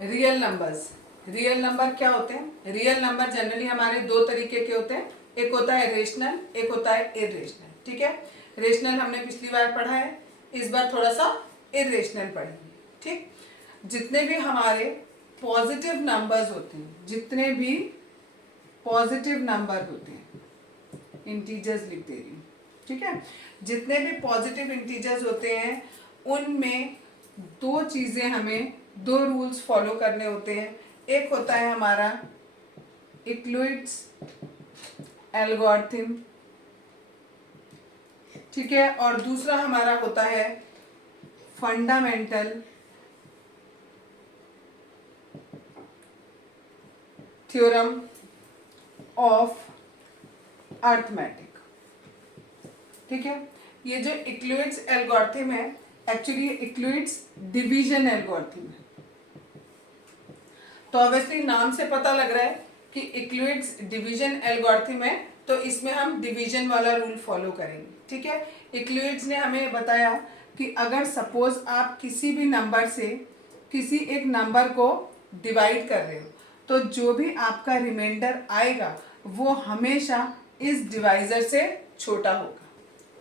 Real numbers. Real number क्या होते हैं? रियल नंबर जनरली हमारे दो तरीके के होते हैं, एक होता है रेशनल, एक होता है इरेशनल। ठीक है, रेशनल हमने पिछली बार पढ़ा है, इस बार थोड़ा सा इरेशनल पढ़ेंगे। ठीक, जितने भी हमारे पॉजिटिव नंबर्स होते हैं, जितने भी पॉजिटिव नंबर होते हैं, इंटीजर्स लिख दे रही हूँ, ठीक है, जितने भी पॉजिटिव इंटीजर्स होते हैं उनमें दो चीजें हमें, दो रूल्स फॉलो करने होते हैं। एक होता है हमारा इक्लुइड्स एल्गोरिथम, ठीक है, और दूसरा हमारा होता है फंडामेंटल थ्योरम ऑफ अर्थमेटिक। ठीक है, ये जो इक्लुइड्स एल्गोरिथम है, एक्चुअली इक्लुइड्स डिवीजन एल्गोरिथम है। तो ऑब्वियसली नाम से पता लग रहा है कि इक्लुइड्स डिवीजन एल्गोरिथम है, तो इसमें हम डिवीजन वाला रूल फॉलो करेंगे। ठीक है, इक्लुइड्स ने हमें बताया कि अगर सपोज आप किसी भी नंबर से किसी एक नंबर को डिवाइड कर रहे हो, तो जो भी आपका रिमाइंडर आएगा वो हमेशा इस डिवाइजर से छोटा होगा।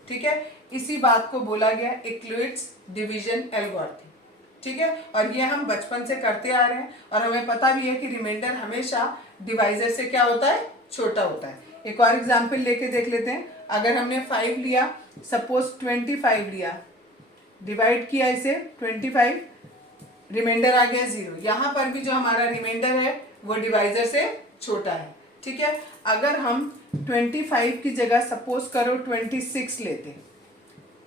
ठीक है, इसी बात को बोला गया इक्लुइड्स डिवीजन एल्गोरिथम। ठीक है, और ये हम बचपन से करते आ रहे हैं और हमें पता भी है कि रिमाइंडर हमेशा डिवाइजर से क्या होता है? छोटा होता है। एक और एग्जांपल लेके देख लेते हैं। अगर हमने 5 लिया, सपोज 25 लिया, डिवाइड किया इसे 25, रिमाइंडर आ गया 0। यहाँ पर भी जो हमारा रिमाइंडर है वो डिवाइजर से छोटा है। ठीक है, अगर हम 25 की जगह सपोज करो 26 लेते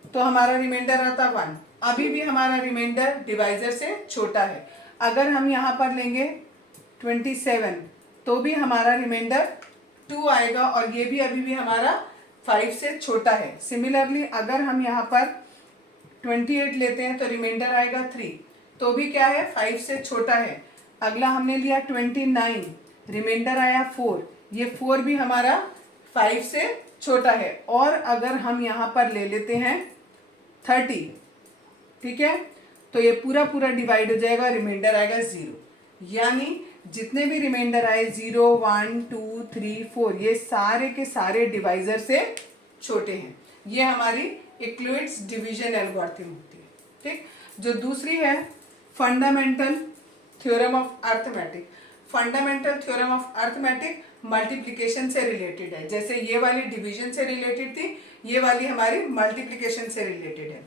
तो हमारा रिमाइंडर आता 1। अभी भी हमारा रिमाइंडर डिवाइजर से छोटा है। अगर हम यहाँ पर लेंगे 27 तो भी हमारा रिमाइंडर 2 आएगा और ये भी अभी भी हमारा 5 से छोटा है। सिमिलरली अगर हम यहाँ पर 28 लेते हैं तो रिमाइंडर आएगा 3, तो भी क्या है? 5 से छोटा है। अगला हमने लिया 29, रिमाइंडर आया 4, ये 4 भी हमारा 5 से छोटा है। और अगर हम यहाँ पर ले लेते हैं 30, ठीक है, तो ये पूरा पूरा डिवाइड हो जाएगा, रिमाइंडर आएगा 0। यानी जितने भी रिमाइंडर आए 0, 1, 2, 3, 4, ये सारे के सारे डिवाइजर से छोटे हैं। ये हमारी इक्लुइड्स डिवीजन एल्गोरिथम होती है। ठीक, जो दूसरी है fundamental theorem of arithmetic. Fundamental theorem of arithmetic multiplication से रिलेटेड है। जैसे ये वाली डिवीजन से रिलेटेड थी, ये वाली हमारी मल्टीप्लिकेशन से रिलेटेड है,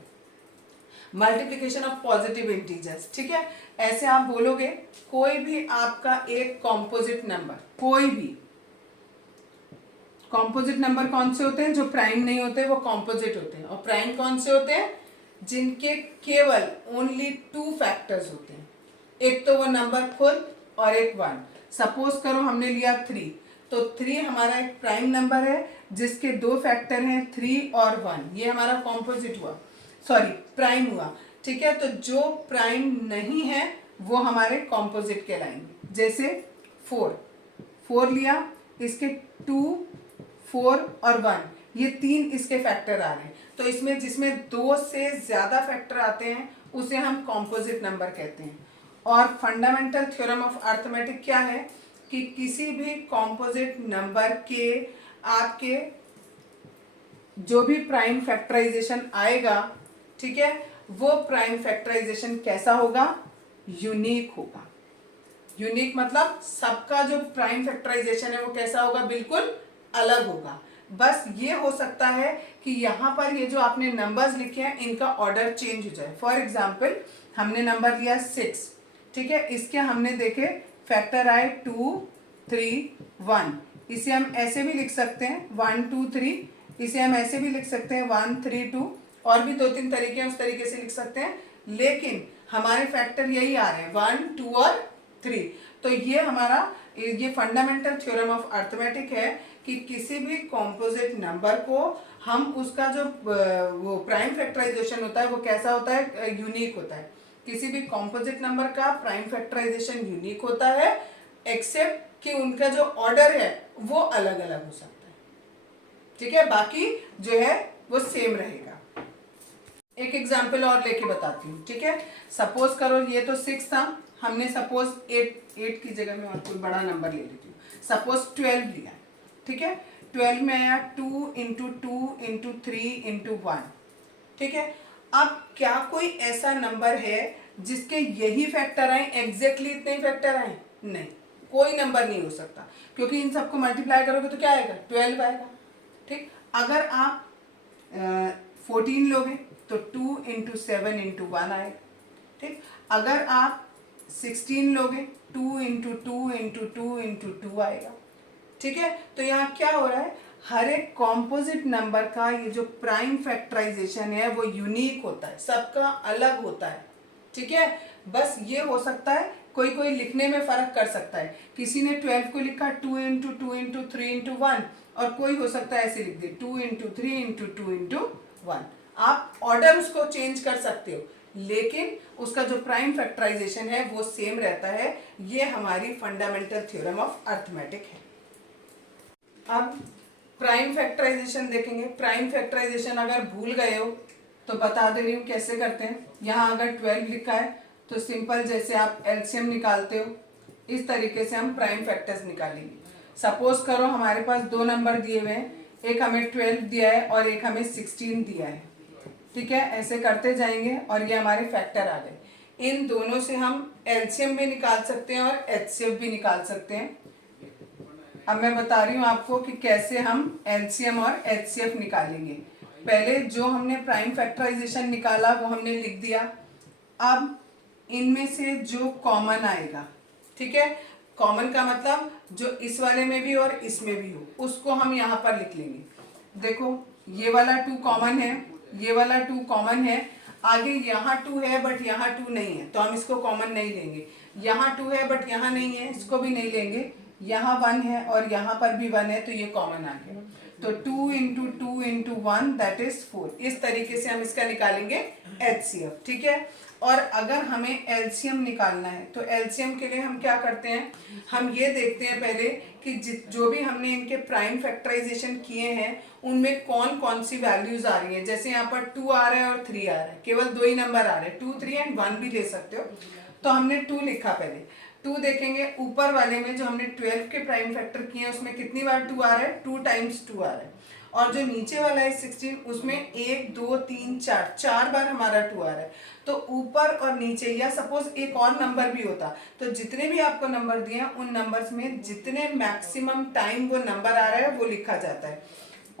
मल्टीप्लिकेशन ऑफ पॉजिटिव इंटीजर्स। ठीक है, ऐसे आप बोलोगे कोई भी आपका एक कॉम्पोजिट नंबर, कोई भी कॉम्पोजिट नंबर कौन से होते हैं? जो प्राइम नहीं होते वो कॉम्पोजिट होते हैं। और प्राइम कौन से होते हैं? जिनके केवल ओनली 2 फैक्टर्स होते हैं, एक तो वो नंबर खुद और एक 1। सपोज करो हमने लिया 3, तो 3 हमारा एक प्राइम नंबर है जिसके 2 फैक्टर हैं 3 और 1, ये हमारा कॉम्पोजिट हुआ, सॉरी प्राइम हुआ। ठीक है, तो जो प्राइम नहीं है वो हमारे कॉम्पोजिट कहलाएंगे। जैसे 4 लिया, इसके 2, 4 और 1, ये 3 इसके फैक्टर आ रहे हैं। तो इसमें जिसमें 2 से ज्यादा फैक्टर आते हैं उसे हम कॉम्पोजिट नंबर कहते हैं। और फंडामेंटल थ्योरम ऑफ अर्थमेटिक क्या है कि किसी भी कॉम्पोजिट नंबर के आपके जो भी प्राइम फैक्टराइजेशन आएगा, ठीक है, वो प्राइम फैक्टराइजेशन कैसा होगा? यूनिक होगा। यूनिक मतलब सबका जो प्राइम फैक्टराइजेशन है वो कैसा होगा? बिल्कुल अलग होगा। बस ये हो सकता है कि यहाँ पर ये जो आपने नंबर्स लिखे हैं इनका ऑर्डर चेंज हो जाए। फॉर एग्जाम्पल हमने नंबर लिया 6, ठीक है, इसके हमने देखे फैक्टर आए 2, 3, 1। इसे हम ऐसे भी लिख सकते हैं 1, 2, 3, इसे हम ऐसे भी लिख सकते हैं 1, 3, 2, और भी 2-3 तरीके हैं, उस तरीके से लिख सकते हैं। लेकिन हमारे फैक्टर यही आ रहे हैं 1, 2 और 3। तो ये हमारा ये फंडामेंटल थ्योरम ऑफ अर्थमेटिक है कि किसी भी कॉम्पोजिट नंबर को हम उसका जो वो प्राइम फैक्टराइजेशन होता है वो कैसा होता है? यूनिक होता है। किसी भी कॉम्पोजिट नंबर का प्राइम फैक्टराइजेशन यूनिक होता है, एक्सेप्ट कि उनका जो ऑर्डर है वो अलग अलग हो सकता है। ठीक है, बाकी जो है वो सेम रहेगा। एक एग्जाम्पल और लेके बताती हूँ, ठीक है। सपोज करो ये तो 6 था, हमने सपोज 8 की जगह में और कोई बड़ा नंबर ले लेती हूँ, सपोज 12 लिया, ठीक है। 12 में आया 2 इंटू 2 इंटू 3 इंटू 1, ठीक है। अब क्या कोई ऐसा नंबर है जिसके यही फैक्टर आए, एग्जैक्टली इतने ही फैक्टर आए? नहीं, कोई नंबर नहीं हो सकता, क्योंकि इन सबको मल्टीप्लाई करोगे तो क्या आएगा? 12 आएगा, ठीक। अगर आप 14 लोगे तो 2 इंटू 7 इंटू 1 आएगा, ठीक। अगर आप 16 लोगे 2 इंटू 2 इंटू 2 इंटू 2 आएगा, ठीक है। तो यहाँ क्या हो रहा है, हर एक कॉम्पोजिट नंबर का ये जो प्राइम फैक्टराइजेशन है वो यूनिक होता है, सबका अलग होता है, ठीक है। बस ये हो सकता है कोई कोई लिखने में फर्क कर सकता है, किसी ने 12 को लिखा 2 इंटू 2 इंटू 3 इंटू 1, और कोई हो सकता है ऐसे लिख दे 2 इंटू 3 इंटू 2 इंटू 1। आप ऑर्डर उसको चेंज कर सकते हो, लेकिन उसका जो प्राइम फैक्टराइजेशन है वो सेम रहता है। ये हमारी फंडामेंटल थ्योरम ऑफ अर्थमेटिक है। अब प्राइम फैक्टराइजेशन देखेंगे। प्राइम फैक्टराइजेशन अगर भूल गए हो तो बता दे रही हूँ कैसे करते हैं। यहाँ अगर 12 लिखा है तो सिंपल जैसे आप एलसीएम निकालते हो, इस तरीके से हम प्राइम फैक्टर्स निकालेंगे। सपोज करो हमारे पास दो नंबर दिए हुए हैं, एक हमें 12 दिया है और एक हमें 16 दिया है, ठीक है। ऐसे करते जाएंगे और ये हमारे फैक्टर आ गए। इन दोनों से हम एलसीएम भी निकाल सकते हैं और एचसीएफ भी निकाल सकते हैं। अब मैं बता रही हूँ आपको कि कैसे हम एलसीएम और एचसीएफ निकालेंगे। पहले जो हमने प्राइम फैक्टराइजेशन निकाला वो हमने लिख दिया। अब इनमें से जो कॉमन आएगा, ठीक है, कॉमन का मतलब जो इस वाले में भी और इसमें भी हो, उसको हम यहाँ पर लिख लेंगे। देखो ये वाला 2 कॉमन है, ये वाला 2 कॉमन है, आगे यहाँ 2 है बट यहाँ 2 नहीं है तो हम इसको कॉमन नहीं लेंगे। यहाँ 2 है बट यहाँ नहीं है, इसको भी नहीं लेंगे। यहाँ 1 है और यहाँ पर भी 1 है तो ये कॉमन आ गया। तो 2 इंटू 2 इंटू 1 दैट इज 4। इस तरीके से हम इसका निकालेंगे एचसीएफ, ठीक है। और अगर हमें एलसीएम निकालना है तो एलसीएम के लिए हम क्या करते हैं, हम ये देखते हैं पहले कि जो भी हमने इनके प्राइम फैक्टराइजेशन किए हैं उनमें कौन कौन सी वैल्यूज आ रही हैं। जैसे यहाँ पर 2 आ रहा है और 3 आ रहा है, केवल 2 ही नंबर आ रहे हैं, 2 3 एंड 1 भी ले सकते हो। तो हमने 2 लिखा, पहले 2 देखेंगे ऊपर वाले में जो हमने 12 के प्राइम फैक्टर किए हैं उसमें कितनी बार 2 आ रहा है, 2 टाइम्स 2 आ रहा है। और जो नीचे वाला है 16 उसमें 1 2 3 4 बार हमारा 2 आ रहा है। तो ऊपर और नीचे, या सपोज एक और नंबर भी होता तो जितने भी आपको नंबर दिए हैं उन नंबर्स में जितने मैक्सिमम टाइम वो नंबर आ रहा है वो लिखा जाता है।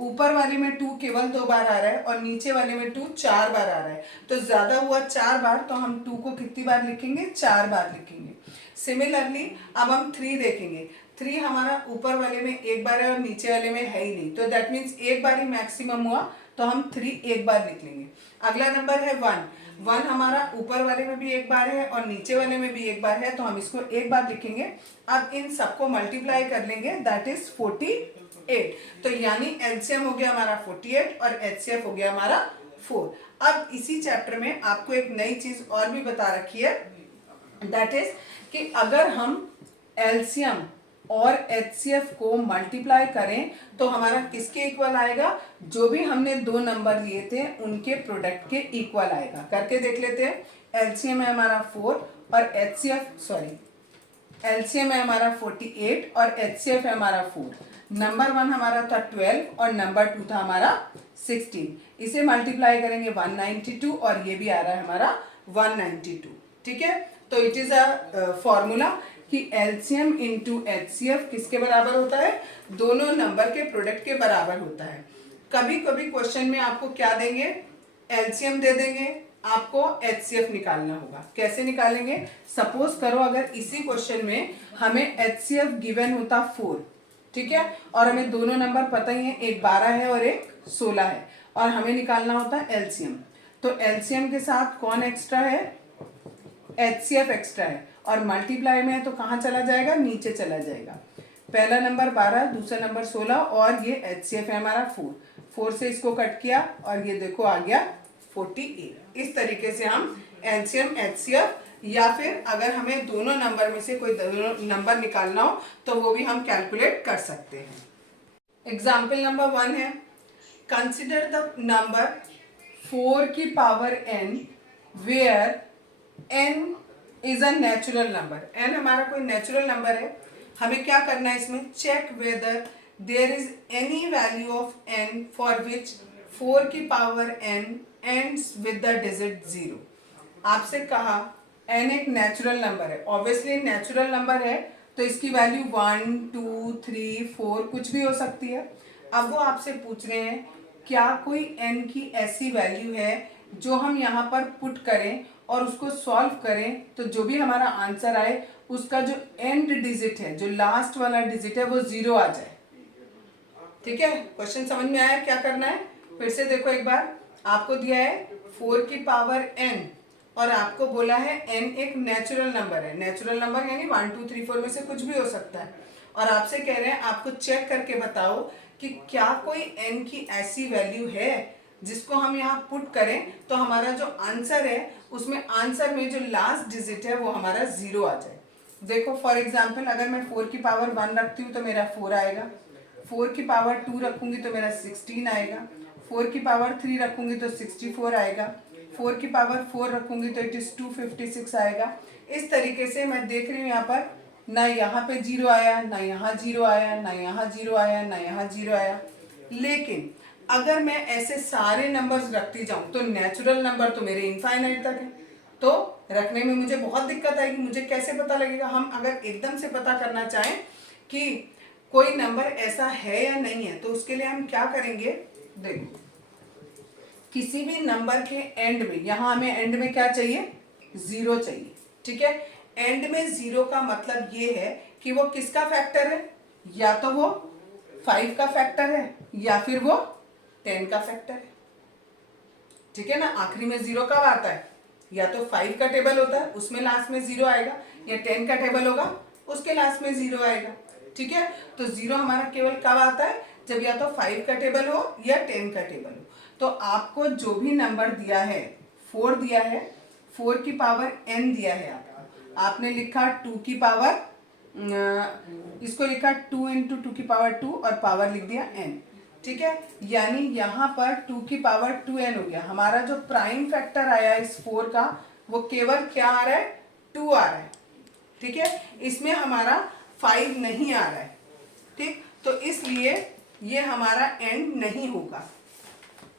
ऊपर वाले में 2 केवल 2 बार आ रहा है और नीचे वाले में 2 4 बार आ रहा है, तो ज्यादा हुआ 4 बार, तो हम 2 को कितनी बार लिखेंगे, 4 बार लिखेंगे। सिमिलरली अब हम 3 देखेंगे। 3 हमारा ऊपर वाले में एक बार है और नीचे वाले में है ही नहीं, तो दैट मीन्स एक बार ही मैक्सिमम हुआ, तो हम 3 एक बार लिख लेंगे। अगला नंबर है 1 हमारा ऊपर वाले में भी एक बार है और नीचे वाले में भी एक बार है, तो हम इसको एक बार लिखेंगे। अब इन सबको मल्टीप्लाई कर लेंगे, दैट इज 48। तो यानी एलसीएम हो गया हमारा 48 और एचसीएफ हो गया हमारा 4। अब इसी चैप्टर में आपको एक नई चीज और भी बता रखी है, दैट इज कि अगर हम एलसीएम और एचसीएफ को मल्टीप्लाई करें तो हमारा किसके इक्वल आएगा, जो भी हमने दो नंबर लिए थे उनके प्रोडक्ट के इक्वल आएगा। करके देख लेते हैं। एलसीएम है हमारा 4 और एलसीएम है हमारा 48 और एचसीएफ है हमारा 4। नंबर 1 हमारा था 12 और नंबर 2 था हमारा 16। इसे मल्टीप्लाई करेंगे 192 और ये भी आ रहा है हमारा 192, ठीक है। तो इट इज अ फॉर्मूला कि एलसीएम इंटू एचसीएफ किसके बराबर होता है, दोनों नंबर के प्रोडक्ट के बराबर होता है। कभी कभी क्वेश्चन में आपको क्या देंगे, एलसीएम दे देंगे, आपको एचसीएफ निकालना होगा। कैसे निकालेंगे, सपोज करो अगर इसी क्वेश्चन में हमें एचसीएफ गिवन होता 4, ठीक है, और हमें दोनों नंबर पता ही है, एक 12 है और एक 16 है, और हमें निकालना होता है एलसीएम। तो एलसीएम के साथ कौन एक्स्ट्रा है, एचसीएफ एक्स्ट्रा है, और मल्टीप्लाई में है तो कहाँ चला जाएगा, नीचे चला जाएगा। पहला नंबर 12, दूसरा नंबर 16 और ये एचसीएफ है हमारा 4 से इसको कट किया और ये देखो आ गया 48। इस तरीके से हम एलसीएम एचसीएफ, या फिर अगर हमें दोनों नंबर में से कोई दोनों नंबर निकालना हो तो वो भी हम कैलकुलेट कर सकते हैं। एग्जाम्पल नंबर 1 है, कंसिडर द नंबर 4 की power n where n is a natural number. n हमारा कोई नेचुरल नंबर है। हमें क्या करना है इसमें, check whether there is any value of n for which 4 की power n ends with the digit 0। आपसे कहा n एक नेचुरल नंबर है, ऑब्वियसली नेचुरल नंबर है तो इसकी वैल्यू 1 2 3 4 कुछ भी हो सकती है। अब वो आपसे पूछ रहे हैं क्या कोई n की ऐसी वैल्यू है जो हम यहाँ पर पुट करें और उसको सॉल्व करें तो जो भी हमारा आंसर आए उसका जो एंड डिजिट है, जो लास्ट वाला डिजिट है, वो 0 आ जाए। ठीक है, क्वेश्चन समझ में आया क्या करना है? फिर से देखो एक बार, आपको दिया है 4 की पावर n और आपको बोला है n एक नेचुरल नंबर है। नेचुरल नंबर यानी 1 2 3 4 में से कुछ भी हो सकता है और आपसे कह रहे हैं आपको चेक करके बताओ कि क्या कोई n की ऐसी वैल्यू है जिसको हम यहाँ पुट करें तो हमारा जो आंसर है उसमें आंसर में जो लास्ट डिजिट है वो हमारा 0 आ जाए। देखो फॉर एग्जाम्पल अगर मैं 4 की पावर 1 रखती हूँ तो मेरा 4 आएगा, 4 की पावर 2 रखूंगी तो मेरा 16 आएगा, 4 की पावर 3 रखूंगी तो 64 आएगा, 4 की पावर 4 रखूंगी तो इट इज 256 आएगा। इस तरीके से मैं देख रही हूँ यहाँ पर ना यहाँ पे 0 आया, ना यहाँ 0 आया, ना यहाँ 0 आया, ना यहाँ 0 आया। लेकिन अगर मैं ऐसे सारे नंबर्स रखती जाऊं तो नेचुरल नंबर तो मेरे इनफाइनाइट तक है, तो रखने में मुझे बहुत दिक्कत आएगी। मुझे कैसे पता लगेगा? हम अगर एकदम से पता करना चाहें कि कोई नंबर ऐसा है या नहीं है तो उसके लिए हम क्या करेंगे, देखो किसी भी नंबर के एंड में, यहां हमें एंड में क्या चाहिए, 0 चाहिए। ठीक है, एंड में 0 का मतलब ये है कि वो किसका फैक्टर है, या तो वो 5 का फैक्टर है या फिर वो 10 का फैक्टर है। ठीक है ना, आखिरी में 0 कब आता है, या तो 5 का टेबल होता है उसमें लास्ट में 0 आएगा, या 10 का टेबल होगा उसके लास्ट में 0 आएगा। ठीक है, तो 0 हमारा केवल कब आता है, जब या तो 5 का टेबल हो या 10 का टेबल हो। तो आपको जो भी नंबर दिया है, 4 दिया है, 4 की पावर n दिया है आपको, आपने लिखा 2 की पावर, इसको लिखा 2 इंटू 2 की पावर 2 और पावर लिख दिया n। ठीक है, यानी यहाँ पर 2 की पावर 2n हो गया। हमारा जो प्राइम फैक्टर आया इस 4 का वो केवल क्या आ रहा है, 2 आ रहा है। ठीक है, इसमें हमारा 5 नहीं आ रहा है। ठीक, तो इसलिए ये हमारा एंड नहीं होगा।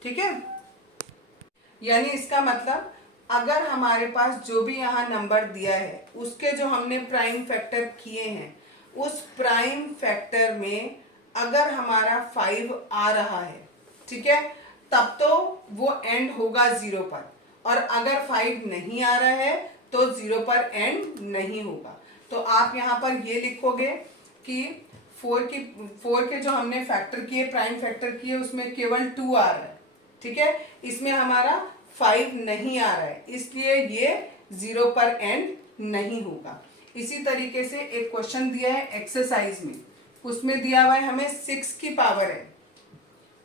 ठीक है, यानी इसका मतलब अगर हमारे पास जो भी यहाँ नंबर दिया है उसके जो हमने प्राइम फैक्टर किए हैं उस प्राइम फैक्टर में अगर हमारा 5 आ रहा है, ठीक है, तब तो वो एंड होगा 0 पर, और अगर 5 नहीं आ रहा है तो 0 पर एंड नहीं होगा। तो आप यहाँ पर ये लिखोगे कि 4 के जो हमने फैक्टर किए, प्राइम फैक्टर किए, उसमें केवल 2 आ रहा है। ठीक है, इसमें हमारा 5 नहीं आ रहा है, इसलिए ये 0 पर एंड नहीं होगा। इसी तरीके से एक क्वेश्चन दिया है एक्सरसाइज में, उसमें दिया हुआ है हमें 6 की पावर है।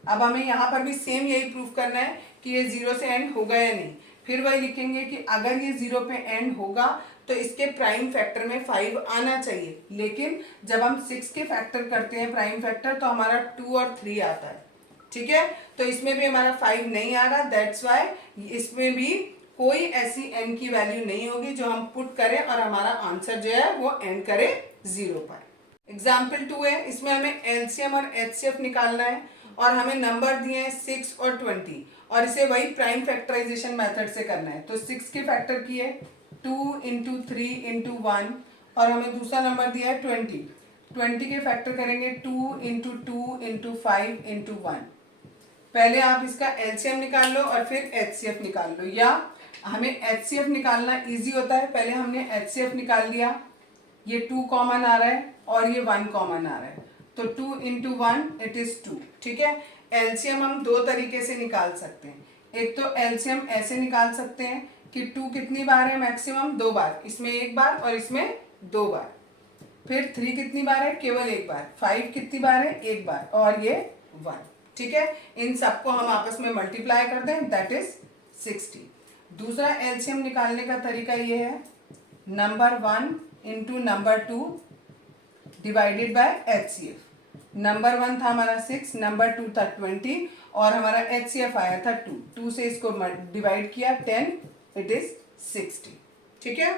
अब हमें यहाँ पर भी सेम यही प्रूफ करना है कि ये 0 से एंड होगा या नहीं। फिर वही लिखेंगे कि अगर ये 0 पे एंड होगा तो इसके प्राइम फैक्टर में 5 आना चाहिए, लेकिन जब हम 6 के फैक्टर करते हैं प्राइम फैक्टर तो हमारा 2 और 3 आता है। ठीक है, तो इसमें भी हमारा 5 नहीं आ रहा, दैट्स वाई इसमें भी कोई ऐसी n की वैल्यू नहीं होगी जो हम पुट करें और हमारा आंसर जो है वो एंड करे 0 पर। एग्जाम्पल 2 है, इसमें हमें एलसीएम और एचसीएफ निकालना है और हमें नंबर दिए हैं 6 और 20 और इसे वही प्राइम फैक्टराइजेशन मेथड से करना है। तो 6 के फैक्टर किए 2 इंटू 3 इंटू 1 और हमें दूसरा नंबर दिया है 20 के फैक्टर करेंगे 2 इंटू 2 इंटू 5 इंटू 1। पहले आप इसका एलसीएम निकाल लो और फिर एचसीएफ निकाल लो, या हमें एचसीएफ निकालना इजी होता है। पहले हमने एचसीएफ निकाल लिया, ये 2 कॉमन आ रहा है और ये 1 कॉमन आ रहा है, तो 2 इंटू 1 इट इज 2। ठीक है, एलसीएम हम दो तरीके से निकाल सकते हैं। एक तो एलसीएम ऐसे निकाल सकते हैं कि 2 कितनी बार है, मैक्सिमम 2 बार, इसमें 1 बार और इसमें 2 बार। फिर 3 कितनी बार है, केवल 1 बार। 5 कितनी बार है, 1 बार, और ये 1। ठीक है, इन सबको हम आपस में मल्टीप्लाई कर दें, दैट इज 60। दूसरा एलसीएम निकालने का तरीका ये है, number 1 into number 2 divided by HCF. Number 1 था हमारा 6, नंबर 2 था 20 और हमारा HCF आया था 2, 2 से इसको डिवाइड किया 10, इट इज 60। ठीक है।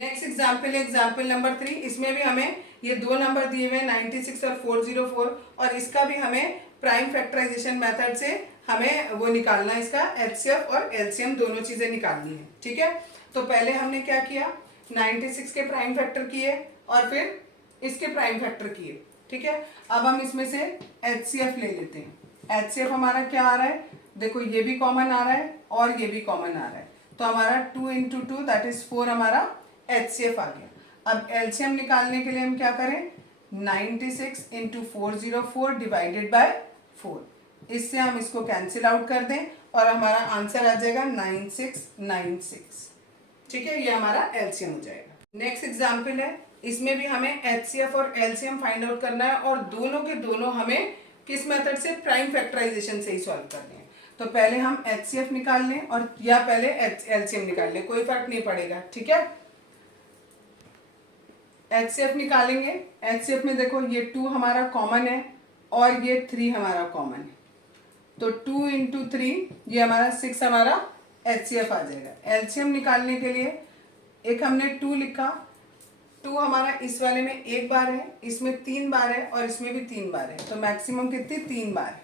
नेक्स्ट एग्जाम्पल है एग्जाम्पल नंबर 3। इसमें भी हमें ये दो नंबर दिए हुए 96 और 404, और इसका भी हमें प्राइम फैक्टराइजेशन मेथड से हमें वो निकालना है, इसका HCF और LCM दोनों चीजें निकालनी है। ठीक है। तो पहले हमने क्या किया, 96 के प्राइम फैक्टर किए और फिर इसके प्राइम फैक्टर किए। ठीक है। अब हम इसमें से HCF ले लेते हैं। HCF हमारा क्या आ रहा है, देखो ये भी कॉमन आ रहा है और ये भी कॉमन आ रहा है, तो हमारा 2 × 2 दैट इज 4 हमारा HCF आ गया। अब LCM निकालने के लिए हम क्या करें, 96 × 404 डिवाइडेड बाय 4, इससे हम इसको कैंसिल आउट कर दें और हमारा आंसर आ जाएगा 9696। ठीक है, ये हमारा LCM हो जाएगा। नेक्स्ट एग्जाम्पल है, इसमें भी हमें HCF और LCM फाइंड आउट करना है और दोनों के दोनों हमें किस मेथड से, प्राइम फैक्टराइजेशन से ही सॉल्व करने हैं। तो पहले हम HCF निकाल लें और या पहले LCM निकाल लें, कोई फर्क नहीं पड़ेगा। ठीक है। HCF निकालेंगे। HCF में देखो ये 2 हमारा कॉमन है और ये 3 हमारा कॉमन है, तो 2 × 3 ये हमारा 6 हमारा HCF आ जाएगा। LCM निकालने के लिए एक हमने 2 लिखा, 2 हमारा इस वाले में एक बार है, इसमें 3 बार है और इसमें भी 3 बार है, तो मैक्सिमम कितनी, 3 बार है।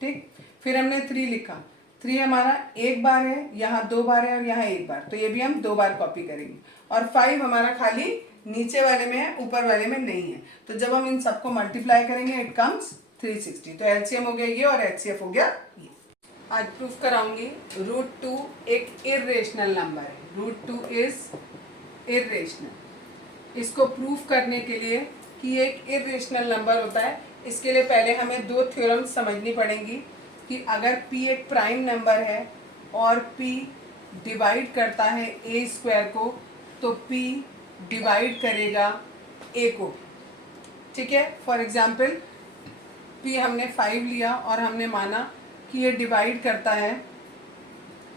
ठीक। फिर हमने 3 लिखा, 3 हमारा एक बार है, यहाँ 2 बार है और यहाँ एक बार, तो ये भी हम 2 बार कॉपी करेंगे। और 5 हमारा खाली नीचे वाले में है, ऊपर वाले में नहीं है, तो जब हम इन सबको मल्टीप्लाई करेंगे इट कम्स 360। तो LCM हो गया ये और HCF हो गया ये। आज प्रूफ कराऊंगी √2 एक इर्रेशनल नंबर है। √2 इज इर्रेशनल। इसको प्रूफ करने के लिए कि एक इर्रेशनल नंबर होता है, इसके लिए पहले हमें 2 थ्योरम समझनी पड़ेंगी कि अगर p एक प्राइम नंबर है और p डिवाइड करता है a² को, तो p डिवाइड करेगा a को। ठीक है। फॉर एग्जाम्पल p हमने 5 लिया और हमने माना कि ये डिवाइड करता है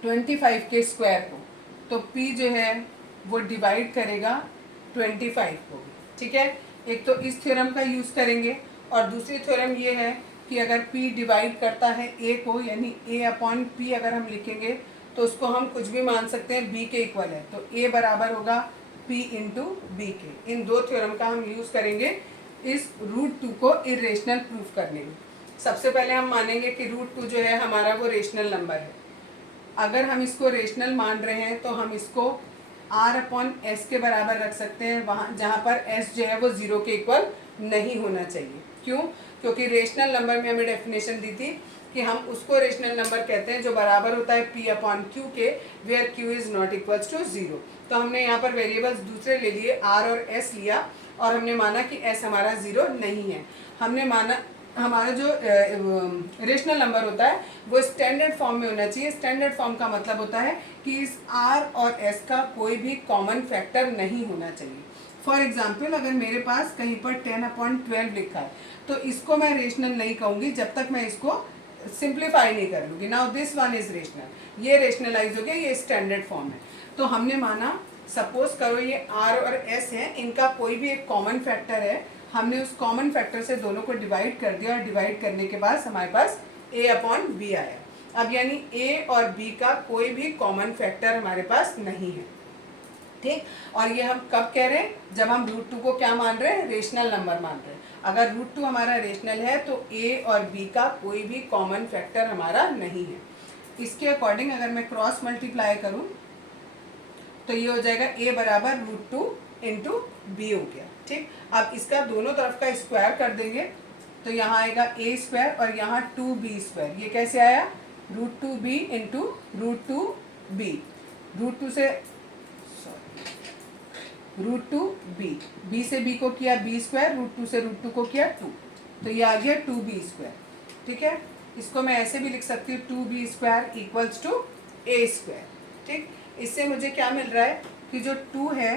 25 के स्क्वायर को, तो p जो है वो डिवाइड करेगा 25 को। ठीक है। एक तो इस थ्योरम का यूज़ करेंगे और दूसरी थ्योरम ये है कि अगर p डिवाइड करता है a को, यानी a/p अगर हम लिखेंगे तो उसको हम कुछ भी मान सकते हैं, b के इक्वल है, तो a बराबर होगा p × b के। इन दो थ्योरम का हम यूज़ करेंगे इस √2 को इरेशनल प्रूफ करने में। सबसे पहले हम मानेंगे कि √2 जो है हमारा वो रेशनल नंबर है। अगर हम इसको रेशनल मान रहे हैं तो हम इसको r/s के बराबर रख सकते हैं, वहाँ जहाँ पर s जो है वो 0 के इक्वल नहीं होना चाहिए। क्यों? क्योंकि रेशनल नंबर में हमें डेफिनेशन दी थी कि हम उसको रेशनल नंबर कहते हैं जो बराबर होता है p/q के, where q is not equals to 0। तो हमने यहाँ पर वेरिएबल्स दूसरे ले लिए, r और s लिया और हमने माना कि s हमारा 0 नहीं है। हमने माना हमारा जो रेशनल नंबर होता है वो स्टैंडर्ड फॉर्म में होना चाहिए। स्टैंडर्ड फॉर्म का मतलब होता है कि इस r और s का कोई भी कॉमन फैक्टर नहीं होना चाहिए। फॉर एग्जाम्पल अगर मेरे पास कहीं पर 10/12 लिखा है तो इसको मैं रेशनल नहीं कहूँगी जब तक मैं इसको सिंप्लीफाई नहीं कर लूँगी। Now this one is rational, ये रेशनलाइज हो गया, ये स्टैंडर्ड फॉर्म है। तो हमने माना सपोज करो ये r और s है, इनका कोई भी एक कॉमन फैक्टर है, हमने उस कॉमन फैक्टर से दोनों को डिवाइड कर दिया और डिवाइड करने के बाद हमारे पास a/b आया। अब यानी a और b का कोई भी कॉमन फैक्टर हमारे पास नहीं है। ठीक। और ये हम कब कह रहे हैं, जब हम √2 को क्या मान रहे हैं, रेशनल नंबर मान रहे हैं। अगर √2 हमारा रेशनल है तो a और b का कोई भी कॉमन फैक्टर हमारा नहीं है। इसके अकॉर्डिंग अगर मैं क्रॉस मल्टीप्लाई करूं तो ये हो जाएगा a बराबर √2 × b हो गया। ठीक। अब इसका दोनों तरफ का स्क्वायर कर देंगे तो यहाँ आएगा a² और यहाँ 2b²। ये कैसे आया, √2b × √2b, √2 से √2b, b से b को किया b², √2 से √2 को किया 2, तो ये आ गया 2b²। ठीक है। इसको मैं ऐसे भी लिख सकती हूँ 2b² = a²। ठीक। इससे मुझे क्या मिल रहा है कि जो 2 है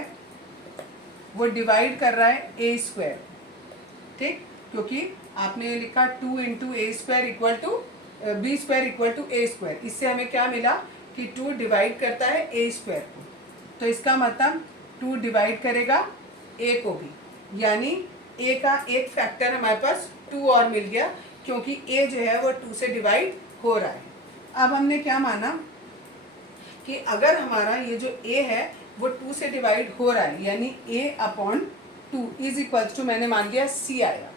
वो डिवाइड कर रहा है a²। ठीक। क्योंकि आपने लिखा 2 × a² = b² = a², इससे हमें क्या मिला कि 2 डिवाइड करता है a² को, तो इसका मतलब 2 डिवाइड करेगा a को भी, यानी a का एक फैक्टर हमारे पास 2 और मिल गया क्योंकि a जो है वो 2 से डिवाइड हो रहा है। अब हमने क्या माना कि अगर हमारा ये जो a है वो 2 से डिवाइड हो रहा है, यानी a/2 इज इक्वल्स टू, मैंने मान लिया c आया,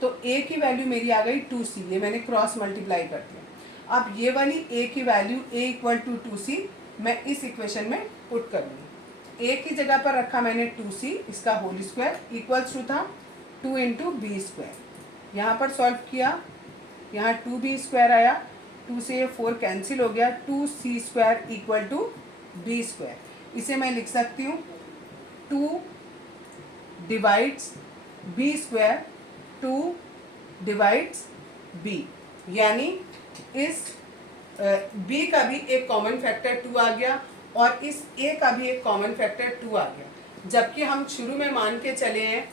तो a की वैल्यू मेरी आ गई 2c, ये मैंने क्रॉस मल्टीप्लाई कर दिया। अब ये वाली a की value a equal to 2c मैं इस इक्वेशन में पुट करूँगी। a की जगह पर रखा मैंने 2c, इसका होल स्क्वायर इक्वल्स टू था 2 इंटू बी स्क्वायर। यहाँ पर सॉल्व किया, यहाँ 2b स्क्वायर आया, 2 से ये 4 कैंसिल हो गया, 2c square equal to B square. इसे मैं लिख सकती हूँ 2 divides B square, 2 divides B, यानी इस b का भी एक कॉमन फैक्टर 2 आ गया और इस a का भी एक कॉमन फैक्टर 2 आ गया। जबकि हम शुरू में मान के चले हैं,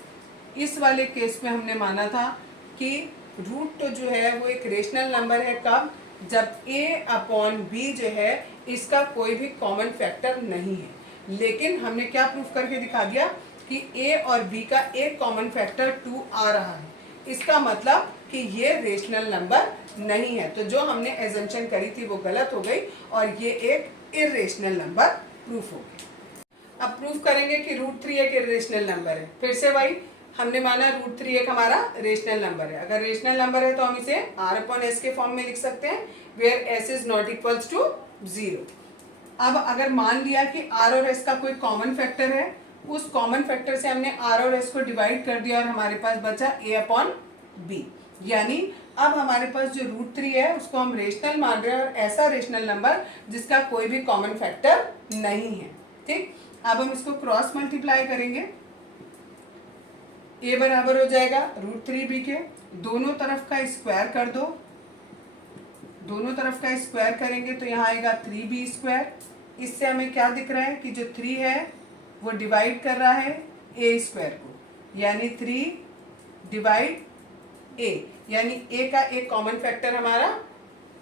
इस वाले केस में हमने माना था कि रूट तो जो है वो एक रेशनल नंबर है, कब? जब a/b जो है इसका कोई भी कॉमन फैक्टर नहीं है। लेकिन हमने क्या प्रूफ करके दिखा दिया कि a और b का एक कॉमन फैक्टर 2 आ रहा है, इसका मतलब कि ये रेशनल नंबर नहीं है। तो जो हमने एजम्पशन करी थी वो गलत हो गई और ये एक इर्रेशनल नंबर प्रूफ हो गया। अब प्रूफ करेंगे कि √3 एक इर्रेशनल नंबर है। फिर से भाई हमने माना √3 एक हमारा रेशनल नंबर है। अगर रेशनल नंबर है तो हम इसे r/s के फॉर्म में लिख सकते हैं, where s is not equals to 0। अब अगर मान लिया कि r और s का कोई कॉमन फैक्टर है, उस कॉमन फैक्टर से हमने r और s को डिवाइड कर दिया और हमारे पास बचा a/b, यानी अब हमारे पास जो √3 है उसको हम रेशनल मान रहे हैं और ऐसा रेशनल नंबर जिसका कोई भी कॉमन फैक्टर नहीं है। ठीक, अब हम इसको क्रॉस मल्टीप्लाई करेंगे, a बराबर हो जाएगा √3b के, दोनों तरफ का स्क्वायर कर दो, दोनों तरफ का स्क्वायर करेंगे तो यहाँ आएगा 3b स्क्वायर। इससे हमें क्या दिख रहा है कि जो 3 है वो डिवाइड कर रहा है a स्क्वायर को, यानी 3 डिवाइड a, यानी a का एक कॉमन फैक्टर हमारा,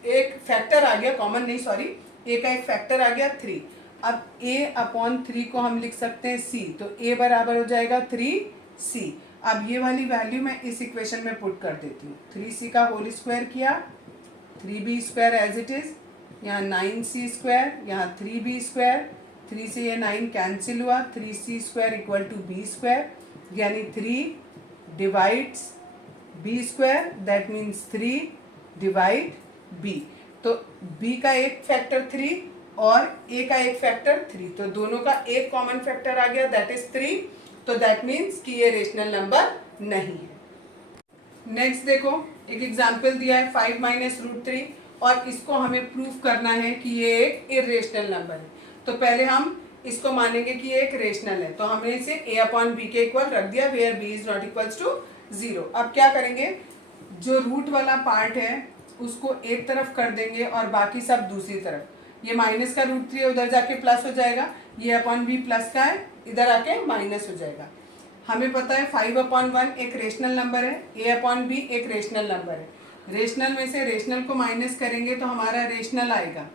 एक फैक्टर आ गया, कॉमन नहीं सॉरी, a का एक फैक्टर आ गया 3। अब a/3 को हम लिख सकते हैं c, तो a बराबर हो जाएगा 3c। अब ये वाली वैल्यू मैं इस इक्वेशन में पुट कर देती हूँ, 3c का होल स्क्वायर किया, 3b square as it is, यहाँ 9c स्क्वायर, यहाँ 3b स्क्वायर, 3 से ये 9 कैंसिल हुआ, 3c square equal to b square, यानी 3 divides b square, that means 3 divide b। तो b का एक फैक्टर 3 और a का एक फैक्टर 3, तो दोनों का एक कॉमन फैक्टर आ गया, दैट इज 3। तो दैट मीन्स कि ये रेशनल नंबर नहीं है। नेक्स्ट देखो, एक एग्जाम्पल दिया है 5 माइनस √3 और इसको हमें प्रूफ करना है कि ये एक इर्रेशनल नंबर है। तो पहले हम इसको मानेंगे कि ये एक रेशनल है, तो हमने इसे a/b के इक्वल रख दिया, where b is not equals to 0। अब क्या करेंगे, जो रूट वाला पार्ट है उसको एक तरफ कर देंगे और बाकी सब दूसरी तरफ। ये माइनस का √3 उधर जाके प्लस हो जाएगा, ये /b प्लस का है, इधर आके माइनस हो जाएगा। हमें पता है 5/1 एक रेशनल नंबर है, a/b एक रेशनल नंबर है। रेशनल में से रेशनल को माइनस करेंगे तो हमारा रेशनल आएगा,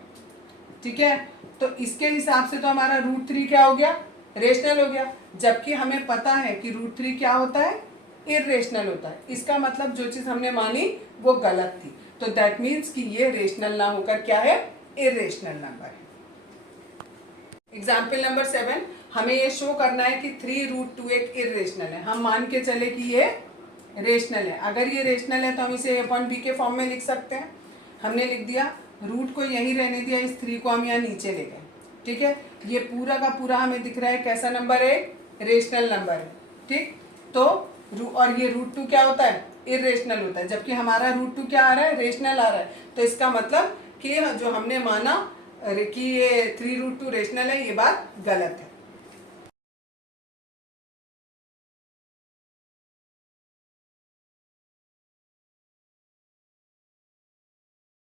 ठीक है। तो इसके हिसाब से तो हमारा √3 क्या हो गया, रेशनल हो गया, जबकि हमें पता है कि √3 क्या होता है, इर्रेशनल होता है। इसका मतलब जो चीज़ हमने मानी वो गलत थी, तो दैट मीन्स कि ये रेशनल ना होकर क्या है, इर्रेशनल नंबर है। एग्जाम्पल नंबर 7, हमें ये शो करना है कि 3√2 एक इर्रेशनल है। हम मान के चले कि ये रेशनल है। अगर ये रेशनल है तो हम इसे a/b के फॉर्म में लिख सकते हैं। हमने लिख दिया, रूट को यहीं रहने दिया, इस 3 को हम यहाँ नीचे ले गए, ठीक है। ये पूरा का पूरा हमें दिख रहा है कैसा नंबर है, रेशनल नंबर है, ठीक। तो और ये √2 क्या होता है, इर्रेशनल होता है, जबकि हमारा √2 क्या आ रहा है, रेशनल आ रहा है। तो इसका मतलब कि जो हमने माना कि ये 3√2 रेशनल है, ये बात गलत है।